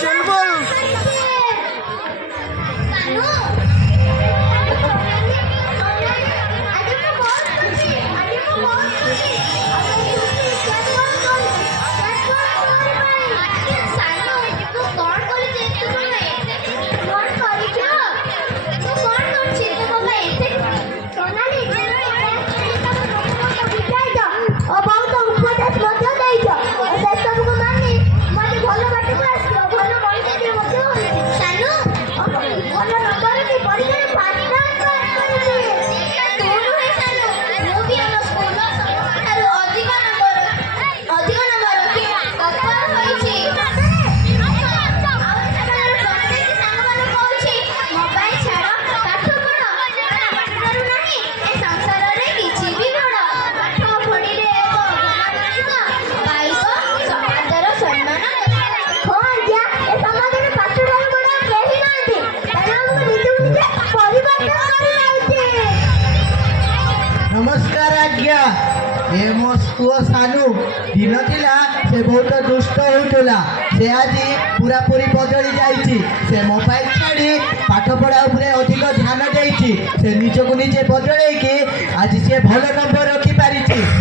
चल बोल नमस्कार आज्ञा हे मो पुओ सानू दिन थिला से बहुत दुष्ट होउतला से आज पूरा पूरी बदली जाइछि से मोबाइल छाड़ी पाठ पढ़ा उपरे अधिक ध्यान देइछि से निजको निजे बदलै कि आज से भलो नंबर रखि पारिछि।